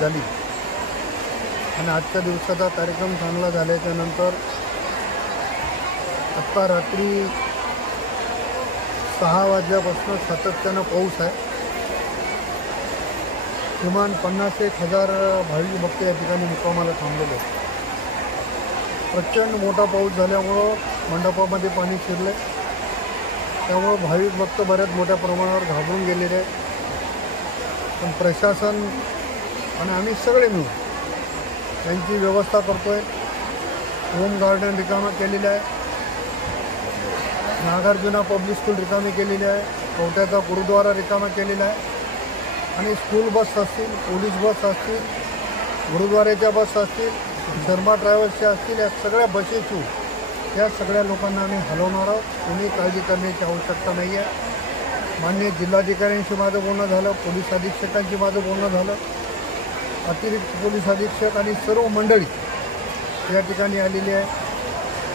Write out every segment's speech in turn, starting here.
झाली आणि आजच्या दिवसाचा कार्यक्रम चांगला झाल्याच्यानंतर आत्ता रात्री 6 वाजल्यापासून सातत्यानं पाऊस आहे. किमान 50,000 भाविक भक्त या ठिकाणी मुक्कामाला थांबलेले आहेत. प्रचंड मोठा पाऊस झाल्यामुळं मंडपामध्ये पाणी शिरले, त्यामुळं भाविक भक्त बऱ्याच मोठ्या प्रमाणावर घाबरून गेलेले आहेत. पण प्रशासन आणि आम्ही सगळे मिळून त्यांची व्यवस्था करतो आहे. होम गार्डन रिकामा केलेलं आहे, नागार्जुना पब्लिक स्कूल रिकामी केलेली आहे, कवट्याचा गुरुद्वारा रिकामा केलेला आहे आणि स्कूल बस असतील, पोलीस बस असतील, गुरुद्वाऱ्याच्या बस असतील, शर्मा ट्रॅव्हल्सच्या असतील, या सगळ्या बसेस या सगळ्या लोकांना आम्ही हलवणार आहोत. कोणी काळजी करण्याची आवश्यकता नाही आहे. माननीय जिल्हाधिकाऱ्यांशी माझं बोलणं झालं, पोलीस अधीक्षकांशी माझं बोलणं झालं, अतिरिक्त पोलीस अधीक्षक आणि सर्व मंडळी या ठिकाणी आलेली आहे.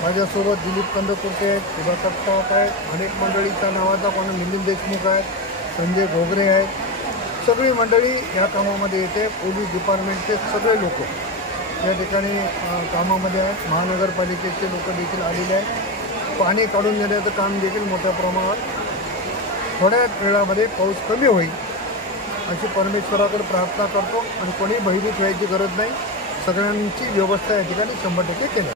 माझ्यासोबत दिलीप कंदकुर्ते आहेत, सुधाकर सावंत आहेत, अनेक मंडळीच्या नावाचा कोण मिलिंद देशमुख आहेत, संजय घोगरे आहेत. सगळी मंडळी या कामामध्ये येते. पोलीस डिपार्टमेंटचे सगळे लोक या ठिकाणी कामामध्ये आहेत. महानगरपालिकेचे लोक देखील आलेले आहेत. पाणी काढून देण्याचं काम देखील मोठ्या प्रमाणात थोड्या वेळामध्ये पाऊस कमी होईल अशी परमेश्वराकडे प्रार्थना करतो आणि कोणी भयभीत व्हायची गरज नाही. सगळ्यांची व्यवस्था या ठिकाणी 100% केली.